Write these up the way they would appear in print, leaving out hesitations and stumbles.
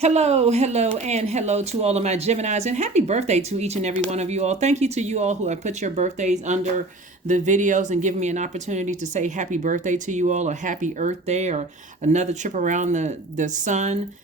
Hello, hello, and hello to all of my Geminis, and happy birthday to each and every one of you all. Thank you to you all who have put your birthdays under the videos and given me an opportunity to say happy birthday to you all, or happy Earth Day, or another trip around the sun.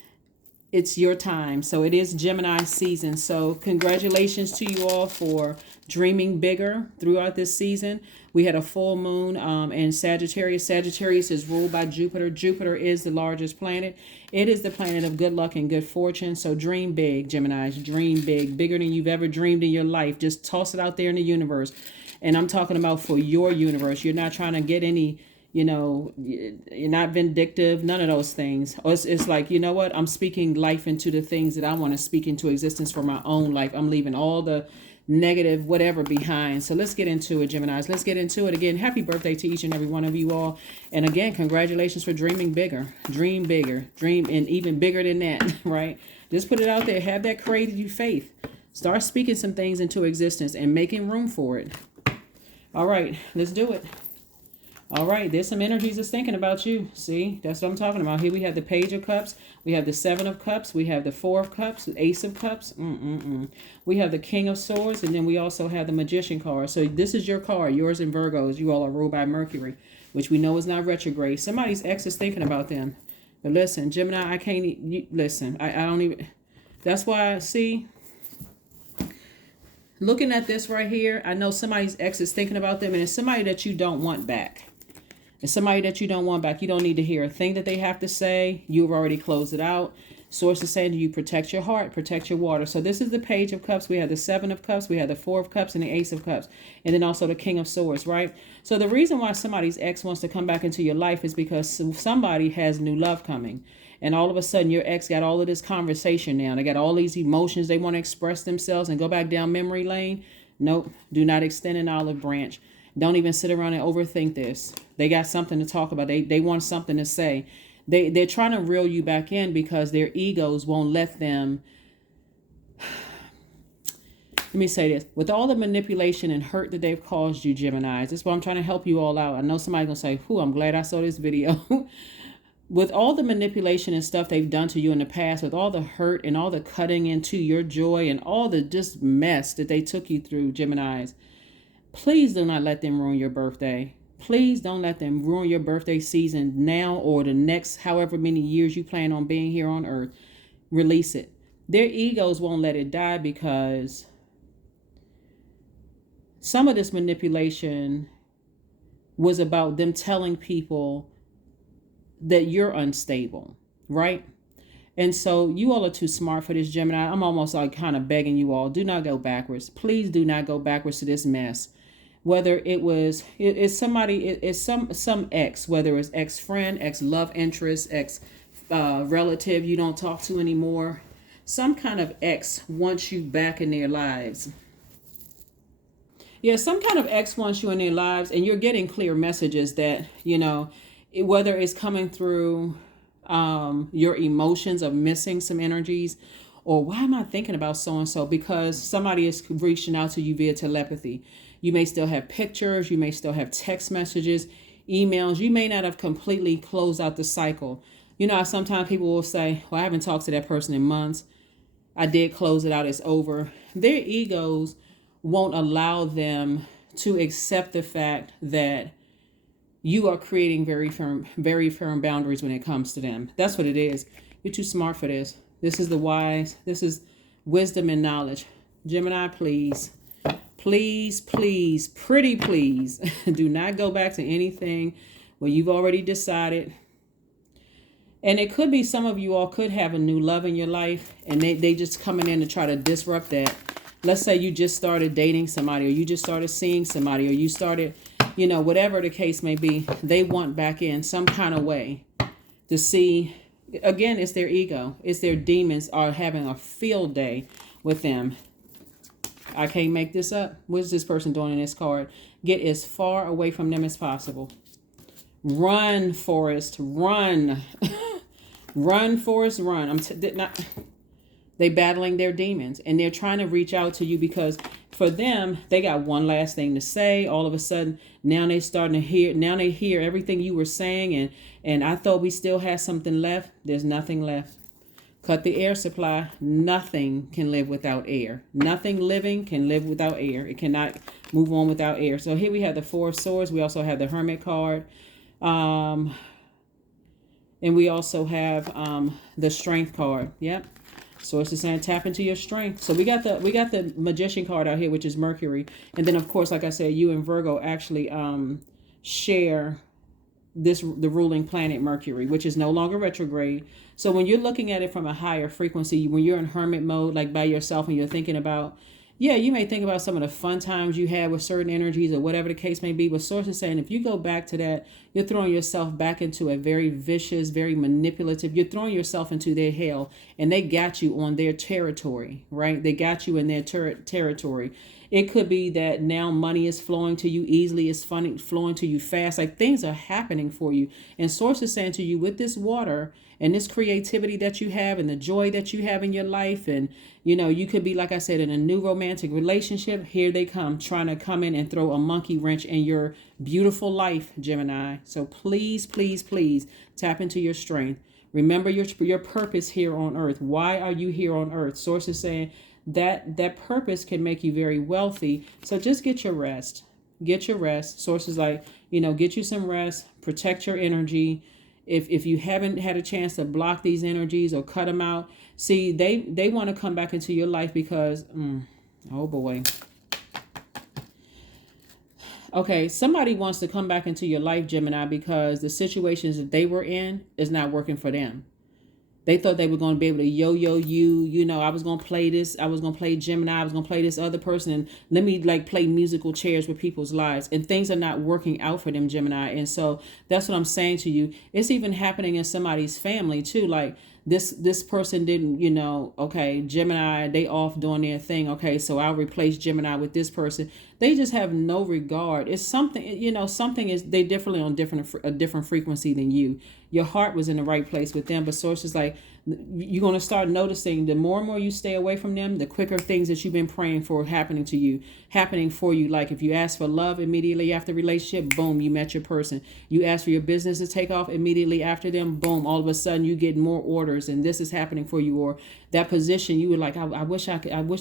It's your time. So it is Gemini season. So congratulations to you all for dreaming bigger throughout this season. We had a full moon in Sagittarius. Sagittarius is ruled by Jupiter. Jupiter is the largest planet. It is the planet of good luck and good fortune. So dream big, Geminis. Dream big, bigger than you've ever dreamed in your life. Just toss it out there in the universe. And I'm talking about for your universe. You're not trying to get any, you're not vindictive, none of those things. It's like, you know what? I'm speaking life into the things that I want to speak into existence for my own life. I'm leaving all the negative whatever behind. So let's get into it, Geminis. Let's get into it. Again, happy birthday to each and every one of you all. And again, congratulations for dreaming bigger. Dream bigger. Dream and even bigger than that, right? Just put it out there. Have that crazy faith. Start speaking some things into existence and making room for it. All right, let's do it. All right, there's some energies that's thinking about you. See, that's what I'm talking about. Here we have the Page of Cups. We have the Seven of Cups. We have the Four of Cups, the Ace of Cups. We have the King of Swords, and then we also have the Magician card. So this is your card, yours and Virgos. You all are ruled by Mercury, which we know is not retrograde. Somebody's ex is thinking about them. But listen, Gemini, I can't listen. I don't even. That's why, see, looking at this right here, I know somebody's ex is thinking about them, and it's somebody that you don't want back. It's somebody that you don't want back. You don't need to hear a thing that they have to say. You've already closed it out. Source is saying to you, protect your heart, protect your water. So this is the Page of Cups. We have the Seven of Cups. We have the Four of Cups and the Ace of Cups. And then also the King of Swords, right? So the reason why somebody's ex wants to come back into your life is because somebody has new love coming. And all of a sudden, your ex got all of this conversation now. They got all these emotions. They want to express themselves and go back down memory lane. Nope. Do not extend an olive branch. Don't even sit around and overthink this. They got something to talk about. They want something to say. They're trying to reel you back in because their egos won't let them. Let me say this. With all the manipulation and hurt that they've caused you, Geminis, this is why I'm trying to help you all out. I know somebody's going to say, I'm glad I saw this video. With all the manipulation and stuff they've done to you in the past, with all the hurt and all the cutting into your joy and all the just mess that they took you through, Geminis, please do not let them ruin your birthday. Please don't let them ruin your birthday season now or the next however many years you plan on being here on Earth. Release it. Their egos won't let it die because some of this manipulation was about them telling people that you're unstable, right? And so you all are too smart for this, Gemini. I'm almost like kind of begging you all, do not go backwards. Please do not go backwards to this mess. Whether it's some ex, whether it's ex-friend, ex-love interest, ex-relative you don't talk to anymore. Some kind of ex wants you back in their lives. Yeah, some kind of ex wants you in their lives, and you're getting clear messages that, whether it's coming through your emotions of missing some energies, or why am I thinking about so-and-so? Because somebody is reaching out to you via telepathy. You may still have pictures. You may still have text messages, emails. You may not have completely closed out the cycle. Sometimes people will say, I haven't talked to that person in months. I did close it out. It's over. Their egos won't allow them to accept the fact that you are creating very firm boundaries when it comes to them. That's what it is. You're too smart for this. This is the wise. This is wisdom and knowledge. Gemini, please, pretty please, do not go back to anything where you've already decided. And it could be some of you all could have a new love in your life, and they just coming in to try to disrupt that. Let's say you just started dating somebody, or you just started seeing somebody, or you started, whatever the case may be. They want back in some kind of way to see. Again, it's their ego. It's their demons are having a field day with them. I can't make this up. What's this person doing in this card? Get as far away from them as possible. Run, Forrest, run. Run, Forrest, run. They battling their demons, and they're trying to reach out to you because for them, they got one last thing to say. All of a sudden, now they hear everything you were saying, and I thought we still had something left. There's nothing left. Cut the air supply. Nothing can live without air. Nothing living can live without air. It cannot move on without air. So here we have the Four of Swords. We also have the Hermit card. And we also have the Strength card. Yep. Source is saying tap into your strength. So we got the Magician card out here, which is Mercury. And then, of course, like I said, you and Virgo actually share the ruling planet Mercury, which is no longer retrograde. So when you're looking at it from a higher frequency, when you're in hermit mode, like by yourself, and you're thinking about, yeah, you may think about some of the fun times you had with certain energies or whatever the case may be. But Source is saying if you go back to that, you're throwing yourself back into a very vicious, very manipulative, you're throwing yourself into their hell, and they got you on their territory, right? They got you in their territory. It could be that now money is flowing to you easily, it's flowing to you fast, like things are happening for you. And Source is saying to you, with this water and this creativity that you have and the joy that you have in your life, and you could be, like I said, in a new romantic relationship. Here they come, trying to come in and throw a monkey wrench in your beautiful life, Gemini. So please, please, please tap into your strength. Remember your purpose here on earth. Why are you here on earth? Source is saying that purpose can make you very wealthy. So just get your rest. Get your rest. Source is like, get you some rest. Protect your energy. If you haven't had a chance to block these energies or cut them out, see, they want to come back into your life because, oh boy. Okay, somebody wants to come back into your life, Gemini, because the situations that they were in is not working for them. They thought they were going to be able to yo-yo you. I was going to play this. I was going to play Gemini. I was going to play this other person. And let me play musical chairs with people's lives. And things are not working out for them, Gemini. And so that's what I'm saying to you. It's even happening in somebody's family too. Like this person didn't, okay, Gemini, they off doing their thing. Okay, so I'll replace Gemini with this person. They just have no regard. It's something, something is, they differently on a different frequency than you. Your heart was in the right place with them, but Source is like, you're going to start noticing the more and more you stay away from them, the quicker things that you've been praying for happening for you. Like if you ask for love immediately after relationship, boom, you met your person. You ask for your business to take off immediately after them, boom, all of a sudden you get more orders and this is happening for you. Or that position, you were like, I wish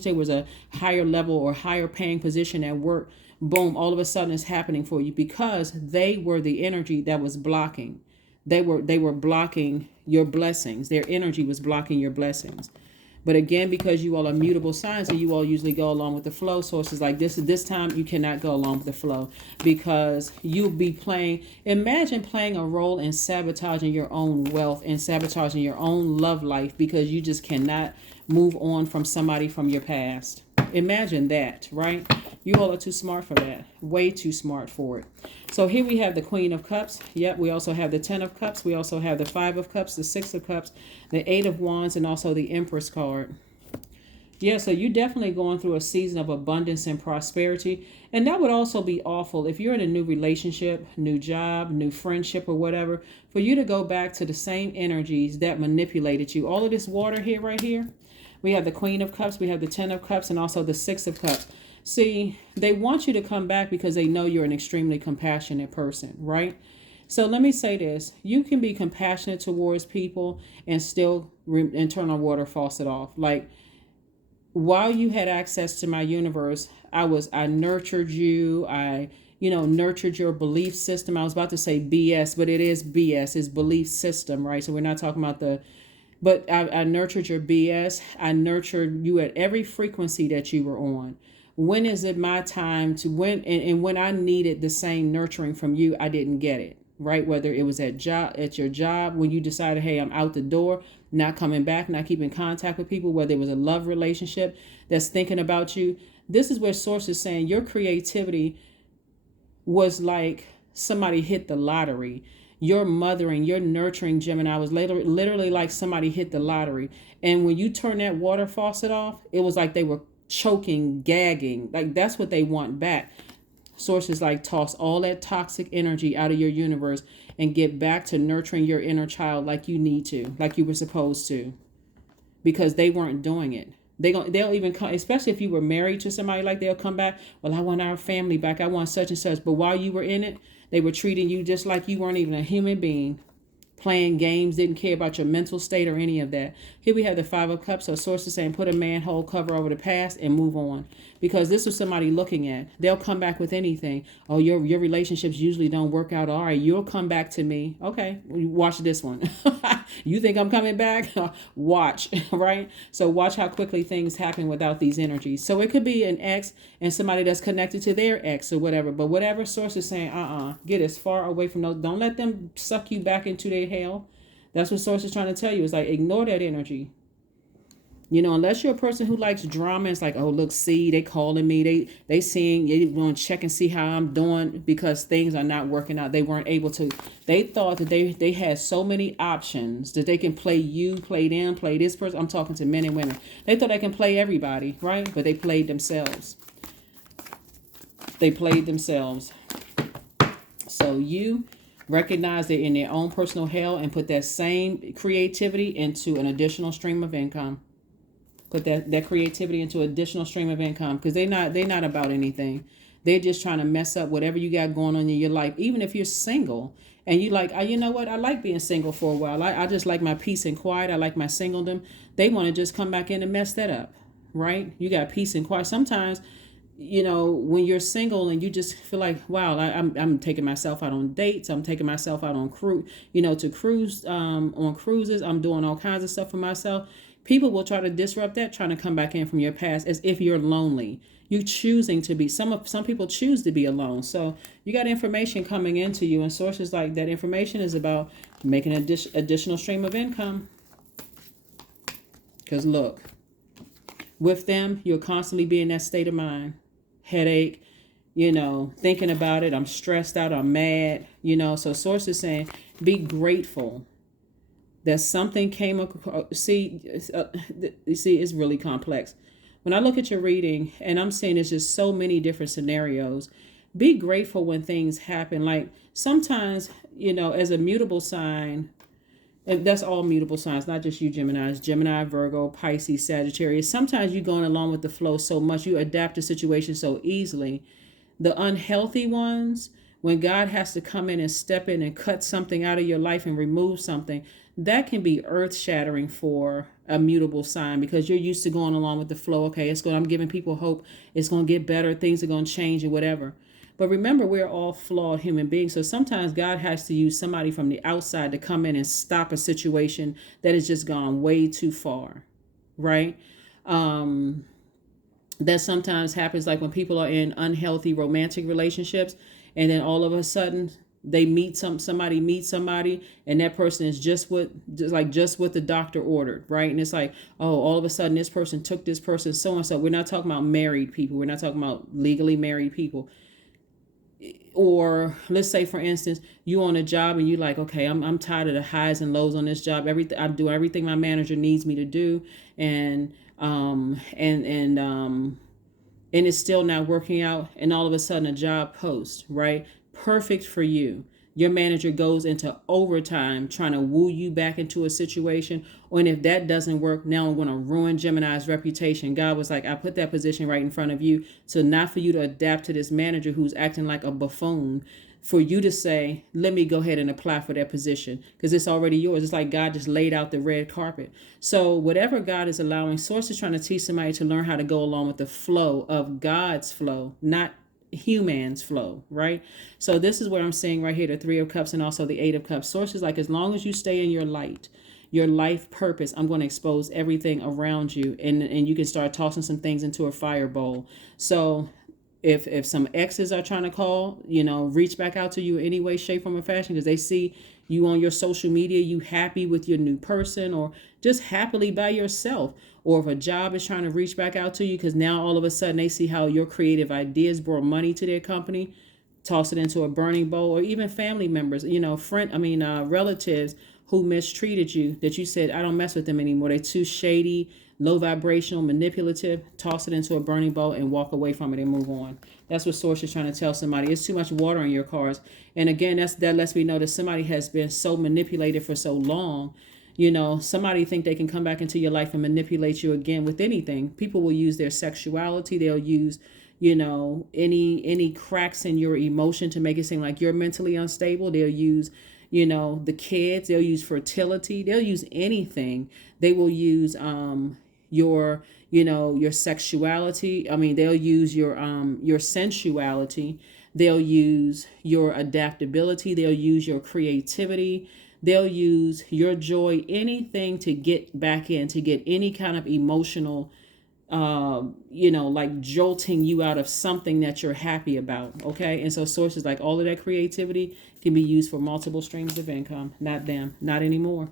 there was a higher level or higher paying position at work. Boom, all of a sudden it's happening for you because they were the energy that was blocking. They were blocking your blessings. Their energy was blocking your blessings. But again, because you all are mutable signs and you all usually go along with the flow, Sources like this time you cannot go along with the flow because you'll be imagine playing a role in sabotaging your own wealth and sabotaging your own love life because you just cannot move on from somebody from your past. Imagine that, right? You all are too smart for that. Way too smart for it. So here we have the Queen of Cups. Yep, we also have the 10 of Cups. We also have the 5 of Cups, the 6 of Cups, the 8 of Wands, and also the Empress card. Yeah, so you're definitely going through a season of abundance and prosperity. And that would also be awful if you're in a new relationship, new job, new friendship, or whatever, for you to go back to the same energies that manipulated you. All of this water here, right here. We have the Queen of Cups, we have the 10 of Cups, and also the 6 of Cups. See, they want you to come back because they know you're an extremely compassionate person, right? So let me say this. You can be compassionate towards people and still turn a water faucet off. Like, while you had access to my universe, I nurtured you. I nurtured your belief system. I was about to say BS, but it is BS. It's belief system, right? So we're not talking about but I nurtured your BS. I nurtured you at every frequency that you were on. When is it my time to and when I needed the same nurturing from you, I didn't get it, right? Whether it was at your job, when you decided, hey, I'm out the door, not coming back, not keeping contact with people, whether it was a love relationship that's thinking about you. This is where Source is saying your creativity was like somebody hit the lottery. Your mothering, your nurturing, Gemini, was literally like somebody hit the lottery. And when you turn that water faucet off, it was like they were choking, gagging. Like that's what they want back. Sources like toss all that toxic energy out of your universe and get back to nurturing your inner child like you need to, like you were supposed to, because they weren't doing it. They'll even come, especially if you were married to somebody, like they'll come back. Well, I want our family back. I want such and such. But while you were in it, they were treating you just like you weren't even a human being. playing games, didn't care about your mental state or any of that. Here we have the Five of Cups. So source is saying put a manhole cover over the past and move on, because this was somebody looking at. They'll come back with anything. Oh, your relationships usually don't work out. All right, you'll come back to me. Okay, watch this one. You think I'm coming back? Watch, right? So watch how quickly things happen without these energies. So it could be an ex and somebody that's connected to their ex or whatever. But whatever source is saying, get as far away from those. Don't let them suck you back into their hell. That's what source is trying to tell you. It's like, ignore that energy. You know, unless you're a person who likes drama, it's like, oh, look, see, they calling me. They seeing, they want to check and see how I'm doing because things are not working out. They weren't able to. They thought that they had so many options that they can play you, play them, play this person. I'm talking to men and women. They thought they can play everybody, right? But they played themselves. They played themselves. So you recognize they're in their own personal hell and put that same creativity into an additional stream of income. Put that creativity into additional stream of income, because they're not about anything. They're just trying to mess up whatever you got going on in your life. Even if you're single and you like, you know what, I like being single for a while. I just like my peace and quiet. I like my singledom. They want to just come back in and mess that up, right? You got peace and quiet. Sometimes, you know, when you're single and you just feel like, wow, I'm taking myself out on dates. I'm taking myself out on to cruise on cruises. I'm doing all kinds of stuff for myself. People will try to disrupt that, trying to come back in from your past as if you're lonely. You choosing to be, some people choose to be alone. So you got information coming into you, and sources like that information is about making an additional stream of income. Because look, with them, you'll constantly be in that state of mind. Headache, thinking about it. I'm stressed out. I'm mad, So source is saying, be grateful that something came across. See, it's really complex. When I look at your reading, and I'm saying it's just so many different scenarios, be grateful when things happen. Like sometimes, as a mutable sign, and that's all mutable signs, not just you Geminis, Gemini, Virgo, Pisces, Sagittarius. Sometimes you're going along with the flow so much, you adapt to situations so easily. The unhealthy ones, when God has to come in and step in and cut something out of your life and remove something, that can be earth-shattering for a mutable sign, because you're used to going along with the flow. Okay, I'm giving people hope. It's going to get better. Things are going to change and whatever. But remember, we're all flawed human beings. So sometimes God has to use somebody from the outside to come in and stop a situation that has just gone way too far, right? That sometimes happens, like when people are in unhealthy romantic relationships, and then all of a sudden they somebody meets somebody, and that person is just what the doctor ordered, right? And it's like, oh, all of a sudden this person took this person so and so. We're not talking about married people. We're not talking about legally married people. Or let's say, for instance, you on a job and you like, okay, I'm tired of the highs and lows on this job. I do everything my manager needs me to do, and it's still not working out. And all of a sudden, a job post, right? Perfect for you. Your manager goes into overtime trying to woo you back into a situation. And if that doesn't work, now I'm going to ruin Gemini's reputation. God was like, I put that position right in front of you. So not for you to adapt to this manager who's acting like a buffoon, for you to say, let me go ahead and apply for that position, because it's already yours. It's like God just laid out the red carpet. So whatever God is allowing, source is trying to teach somebody to learn how to go along with the flow of God's flow, not human's flow, right? So this is where I'm saying right here, the Three of Cups and also the Eight of Cups. Source is like, as long as you stay in your light, your life purpose, I'm going to expose everything around you, and you can start tossing some things into a fire bowl. So if some exes are trying to call, reach back out to you in any way, shape, form, or fashion, because they see you on your social media, you happy with your new person, or just happily by yourself. Or if a job is trying to reach back out to you, because now all of a sudden they see how your creative ideas brought money to their company, toss it into a burning bowl. Or even family members, relatives who mistreated you, that you said, I don't mess with them anymore. They're too shady, low vibrational, manipulative. Toss it into a burning bowl and walk away from it and move on. That's what source is trying to tell somebody. It's too much water in your cars. And again, that lets me know that somebody has been so manipulated for so long. Somebody think they can come back into your life and manipulate you again with anything. People will use their sexuality. They'll use, any cracks in your emotion to make it seem like you're mentally unstable. They'll use, the kids. They'll use fertility. They'll use anything. They will use your your sexuality. I mean, they'll use your sensuality. They'll use your adaptability. They'll use your creativity. They'll use your joy, anything to get back in, to get any kind of emotional, like jolting you out of something that you're happy about. Okay. And so sources like all of that creativity can be used for multiple streams of income. Not them. Not anymore.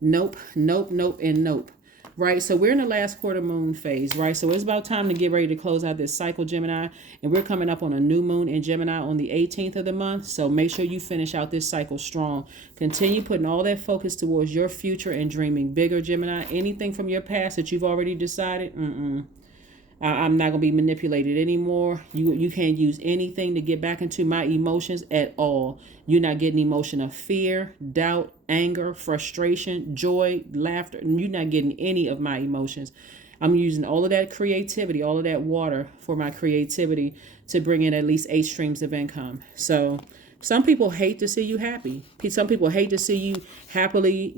Nope, nope, nope, and nope. Right, so we're in the last quarter moon phase, right? So it's about time to get ready to close out this cycle, Gemini. And we're coming up on a new moon in Gemini on the 18th of the month. So make sure you finish out this cycle strong. Continue putting all that focus towards your future and dreaming bigger, Gemini. Anything from your past that you've already decided, I'm not going to be manipulated anymore. You can't use anything to get back into my emotions at all. You're not getting emotion of fear, doubt, anger, frustration, joy, laughter. You're not getting any of my emotions. I'm using all of that creativity, all of that water for my creativity to bring in at least 8 streams of income. So some people hate to see you happy. Some people hate to see you happily,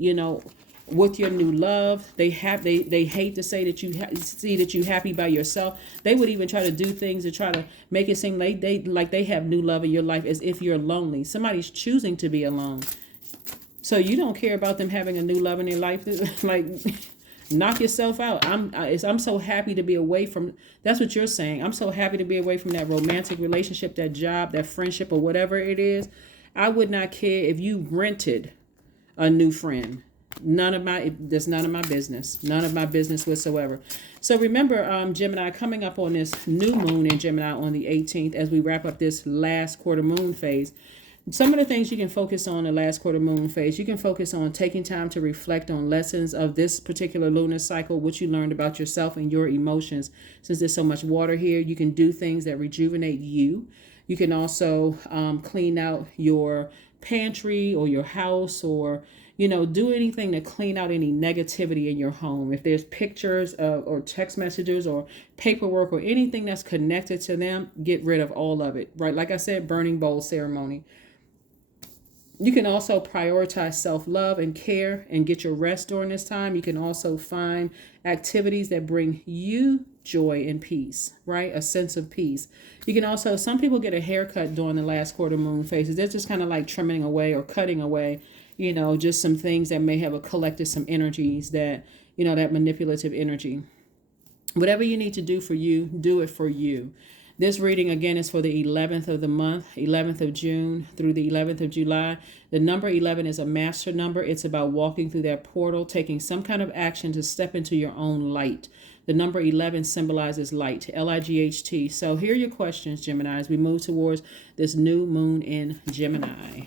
with your new love. They hate to say that see that you happy by yourself. They would even try to do things to try to make it seem like they have new love in your life, as if you're lonely. Somebody's choosing to be alone. So you don't care about them having a new love in their life. Like, knock yourself out. I'm so happy to be away from. That's what you're saying. I'm so happy to be away from that romantic relationship, that job, that friendship, or whatever it is. I would not care if you rented a new friend. That's none of my business. None of my business whatsoever. So remember, Gemini, coming up on this new moon in Gemini on the 18th, as we wrap up this last quarter moon phase. Some of the things you can focus on the last quarter moon phase, you can focus on taking time to reflect on lessons of this particular lunar cycle, what you learned about yourself and your emotions. Since there's so much water here, you can do things that rejuvenate you. You can also clean out your pantry or your house, or do anything to clean out any negativity in your home. If there's pictures or text messages or paperwork or anything that's connected to them, get rid of all of it, right? Like I said, burning bowl ceremony. You can also prioritize self-love and care and get your rest during this time. You can also find activities that bring you joy and peace, right? A sense of peace. You can also, some people get a haircut during the last quarter moon phases. They're just kind of like trimming away or cutting away, just some things that may have collected some energies that, that manipulative energy. Whatever you need to do for you, do it for you. This reading, again, is for the 11th of the month, 11th of June through the 11th of July. The number 11 is a master number. It's about walking through that portal, taking some kind of action to step into your own light. The number 11 symbolizes light, L-I-G-H-T. So here are your questions, Gemini, as we move towards this new moon in Gemini.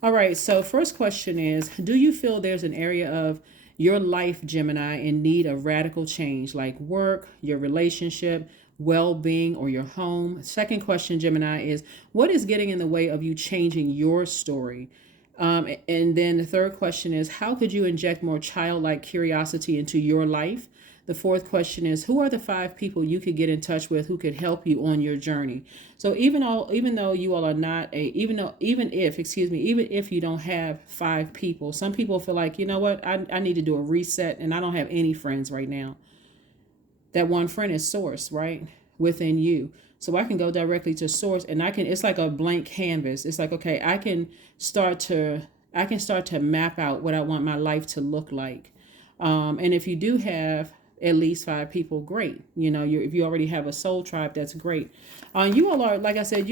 All right, so first question is, do you feel there's an area of your life, Gemini, in need of radical change, like work, your relationship, well-being, or your home? Second question, Gemini, is what is getting in the way of you changing your story? And then the third question is, how could you inject more childlike curiosity into your life? The fourth question is, who are the 5 people you could get in touch with who could help you on your journey? So even though you all are not even if you don't have 5 people, some people feel like, you know what, I need to do a reset and I don't have any friends right now. That one friend is source, right? Within you. So I can go directly to source and it's like a blank canvas. It's like, okay, I can start to map out what I want my life to look like. And if you do have at least 5 people, great. If you already have a soul tribe, that's great. You all are, like I said,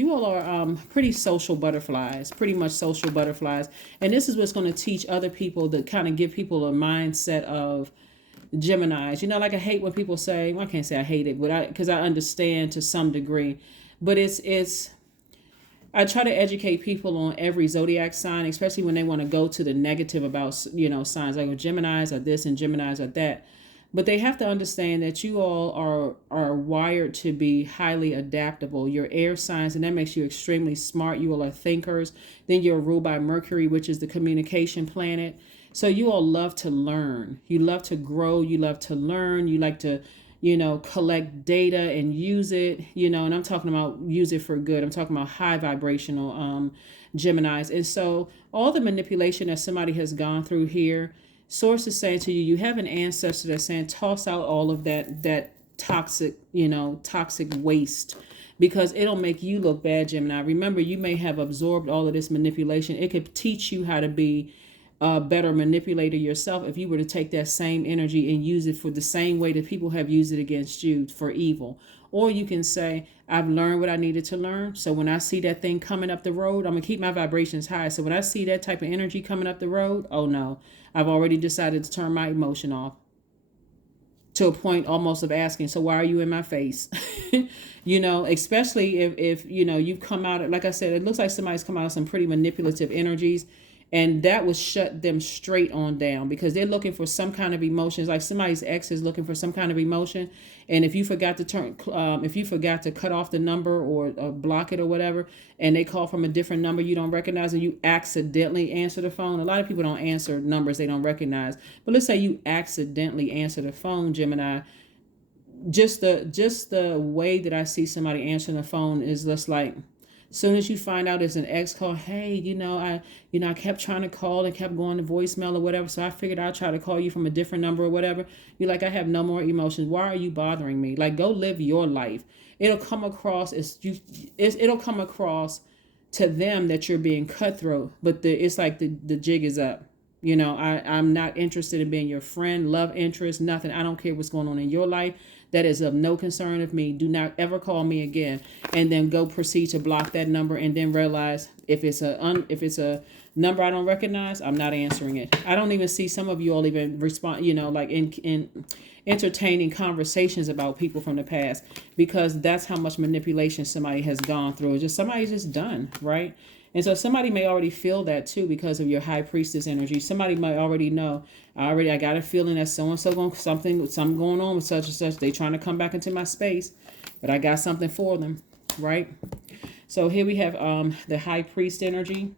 pretty social butterflies, pretty much social butterflies. And this is what's going to teach other people, to kind of give people a mindset of Geminis. Like I hate when people say, well, I can't say I hate it, but because I understand to some degree, but I try to educate people on every zodiac sign, especially when they want to go to the negative about, signs like Geminis are this and Geminis are that. But they have to understand that you all are wired to be highly adaptable. You're air signs, and that makes you extremely smart. You all are thinkers. Then you're ruled by Mercury, which is the communication planet. So you all love to learn. You love to grow. You love to learn. You like to, collect data and use it, and I'm talking about use it for good. I'm talking about high vibrational Geminis. And so all the manipulation that somebody has gone through here, Source is saying to you, you have an ancestor that's saying, toss out all of that toxic, toxic waste, because it'll make you look bad, Gemini. Remember, you may have absorbed all of this manipulation. It could teach you how to be a better manipulator yourself if you were to take that same energy and use it for the same way that people have used it against you for evil. Or you can say, I've learned what I needed to learn. So when I see that thing coming up the road, I'm going to keep my vibrations high. So when I see that type of energy coming up the road, oh no, I've already decided to turn my emotion off, to a point almost of asking, so why are you in my face? Especially if you've come out, like I said, it looks like somebody's come out of some pretty manipulative energies. And that would shut them straight on down, because they're looking for some kind of emotions. Like somebody's ex is looking for some kind of emotion. And if you forgot to cut off the number or block it or whatever, and they call from a different number you don't recognize, and you accidentally answer the phone. A lot of people don't answer numbers they don't recognize. But let's say you accidentally answer the phone, Gemini. Just the way that I see somebody answering the phone is just like, soon as you find out it's an ex call, hey, I kept trying to call and kept going to voicemail or whatever, so I figured I'd try to call you from a different number or whatever. You're like, I have no more emotions. Why are you bothering me? Like, go live your life. It'll come across it'll come across to them that you're being cutthroat, but it's like the jig is up. I'm not interested in being your friend, love interest, nothing. I don't care what's going on in your life. That is of no concern of me. Do not ever call me again. And then go proceed to block that number, and then realize if it's a number I don't recognize, I'm not answering it. I don't even see some of you all even respond, like in entertaining conversations about people from the past, because that's how much manipulation somebody has gone through. Somebody's just done, right? And so somebody may already feel that too, because of your high priestess energy. Somebody might already know, I got a feeling that so-and-so something going on with such and such. They trying to come back into my space, but I got something for them, right? So here we have the high priest energy.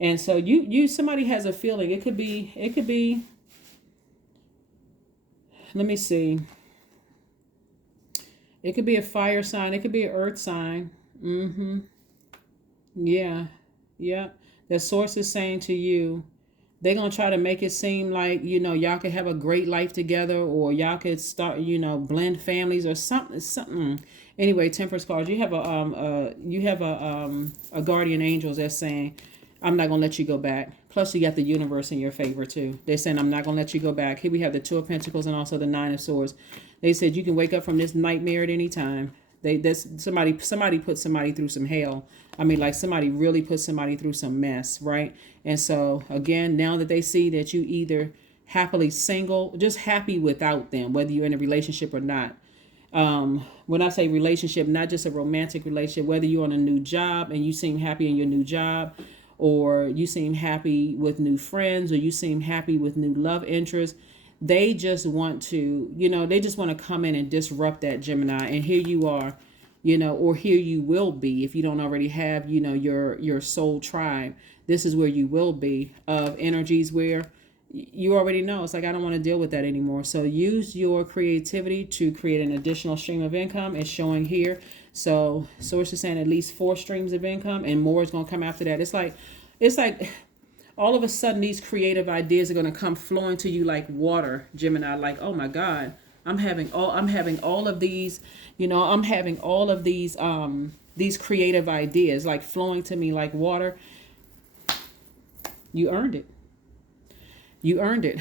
And so somebody has a feeling. It could be, let me see. It could be a fire sign. It could be an earth sign. Yeah. The source is saying to you, they're going to try to make it seem like, y'all could have a great life together, or y'all could start, blend families or something. Anyway, Temperance cards, you have a guardian angel that's saying, I'm not going to let you go back. Plus you got the universe in your favor too. They're saying, I'm not going to let you go back. Here we have the Two of Pentacles and also the Nine of Swords. They said you can wake up from this nightmare at any time. Somebody put somebody through some hell. I mean, like somebody really put somebody through some mess, right? And so again, now that they see that you either happily single, just happy without them, whether you're in a relationship or not. When I say relationship, not just a romantic relationship, whether you're on a new job and you seem happy in your new job, or you seem happy with new friends, or you seem happy with new love interests. They just want to, they just want to come in and disrupt that, Gemini. And here you are, or here you will be, if you don't already have, your soul tribe. This is where you will be, of energies where you already know. It's like, I don't want to deal with that anymore. So use your creativity to create an additional stream of income. It's showing here. So source is saying at least 4 streams of income, and more is going to come after that. It's like all of a sudden these creative ideas are going to come flowing to you like water, Gemini. Like, oh my God, I'm having all of these, I'm having all of these creative ideas like flowing to me like water. You earned it. You earned it.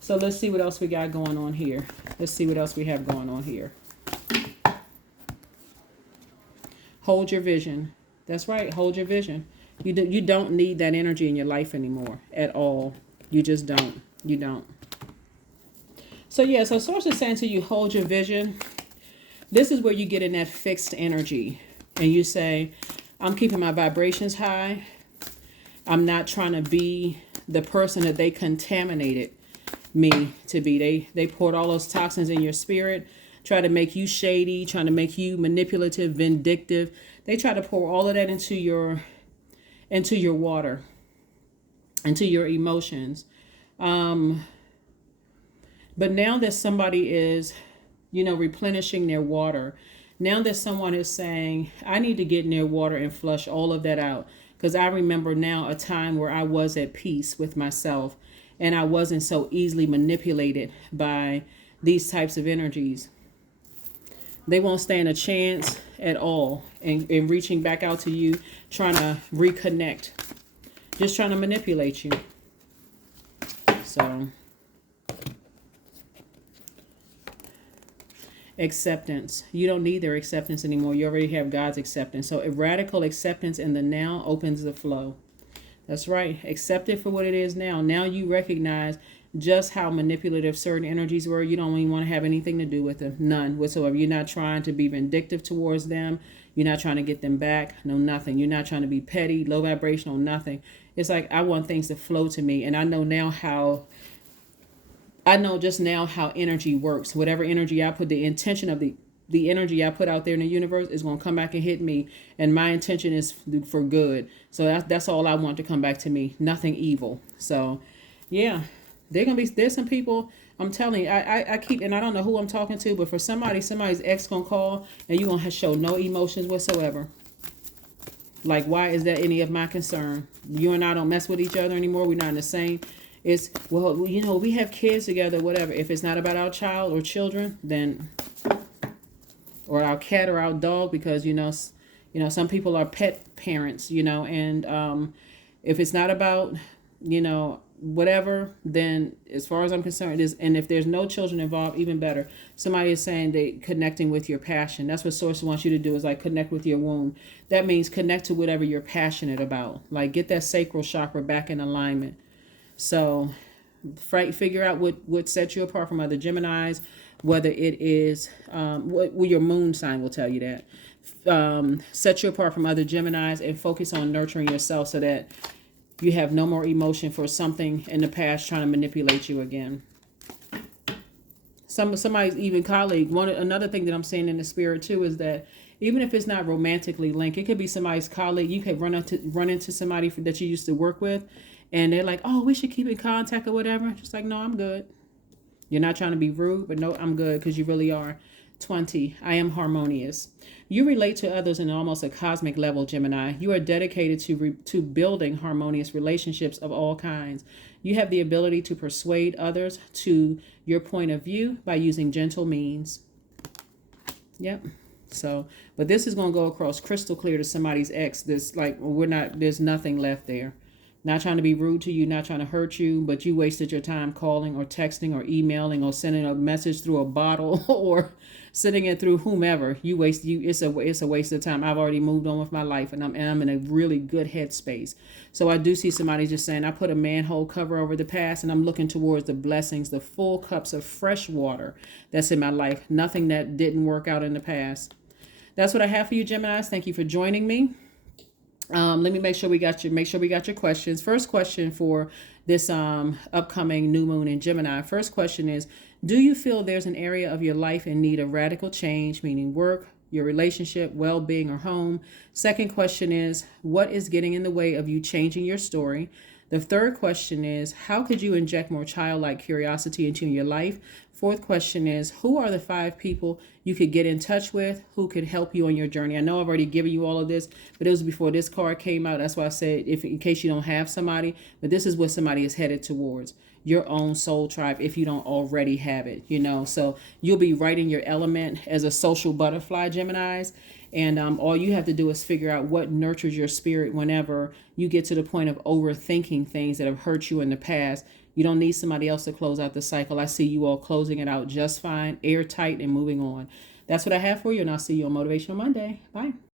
So let's see what else we got going on here. Let's see what else we have going on here. Hold your vision. That's right. Hold your vision. You don't need that energy in your life anymore at all. You just don't. You don't. So yeah, so source is saying to you, hold your vision. This is where you get in that fixed energy. And you say, I'm keeping my vibrations high. I'm not trying to be the person that they contaminated me to be. They poured all those toxins in your spirit, try to make you shady, trying to make you manipulative, vindictive. They try to pour all of that into your water, into your emotions. But now that somebody is, replenishing their water, now that someone is saying, I need to get in their water and flush all of that out. because I remember now a time where I was at peace with myself and I wasn't so easily manipulated by these types of energies. They won't stand a chance at all in reaching back out to you, trying to reconnect, just trying to manipulate you. So, acceptance. You don't need their acceptance anymore. You already have God's acceptance. So, a radical acceptance in the now opens the flow. That's right. Accept it for what it is now. Now you recognize just how manipulative certain energies were. You don't even want to have anything to do with them. None whatsoever. You're not trying to be vindictive towards them. You're not trying to get them back. No, nothing. You're not trying to be petty, low vibrational, nothing. It's like, I want things to flow to me. And I know just now how energy works. Whatever energy I put, the intention of the energy I put out there in the universe is going to come back and hit me. And my intention is for good. So that's all I want to come back to me. Nothing evil. So, yeah. There's some people, I'm telling you, I keep, and I don't know who I'm talking to, but for somebody's ex gonna call and you gonna show no emotions whatsoever. Like, why is that any of my concern? You and I don't mess with each other anymore. We're not in the same. It's, well, we have kids together, whatever. If it's not about our child or children, then, or our cat or our dog, because, some people are pet parents, and if it's not about, whatever, then as far as I'm concerned, it is. And if there's no children involved, even better. Somebody is saying they connecting with your passion. That's what Source wants you to do, is like connect with your womb. That means connect to whatever you're passionate about. Like, get that sacral chakra back in alignment. So figure out what sets you apart from other Geminis, whether it is what your moon sign will tell you that. Set you apart from other Geminis and focus on nurturing yourself so that you have no more emotion for something in the past trying to manipulate you again. Somebody's even colleague. Another thing that I'm saying in the spirit too is that even if it's not romantically linked, it could be somebody's colleague. You could run into somebody that you used to work with, and they're like, "Oh, we should keep in contact or whatever." Just like, no, I'm good. You're not trying to be rude, but no, I'm good, because you really are. 20. I am harmonious. You relate to others in almost a cosmic level, Gemini. You are dedicated to building harmonious relationships of all kinds. You have the ability to persuade others to your point of view by using gentle means. Yep. So, but this is going to go across crystal clear to somebody's ex. There's nothing left there. Not trying to be rude to you, not trying to hurt you, but you wasted your time calling or texting or emailing or sending a message through a bottle or sending it through whomever. It's a waste of time. I've already moved on with my life, and I'm in a really good headspace. So I do see somebody just saying, I put a manhole cover over the past, and I'm looking towards the blessings, the full cups of fresh water that's in my life. Nothing that didn't work out in the past. That's what I have for you, Geminis. Thank you for joining me. Let me make sure we got your questions. First question for this upcoming new moon in Gemini. First question is, do you feel there's an area of your life in need of radical change, meaning work, your relationship, well-being, or home? Second question is, what is getting in the way of you changing your story? The third question is, how could you inject more childlike curiosity into your life? Fourth question is, who are the 5 people you could get in touch with who could help you on your journey? I know I've already given you all of this, but it was before this card came out. That's why I said, in case you don't have somebody, but this is what somebody is headed towards. Your own soul tribe, if you don't already have it, So you'll be right in your element as a social butterfly, Geminis. And all you have to do is figure out what nurtures your spirit whenever you get to the point of overthinking things that have hurt you in the past. You don't need somebody else to close out the cycle. I see you all closing it out just fine, airtight, and moving on. That's what I have for you, and I'll see you on Motivational Monday. Bye.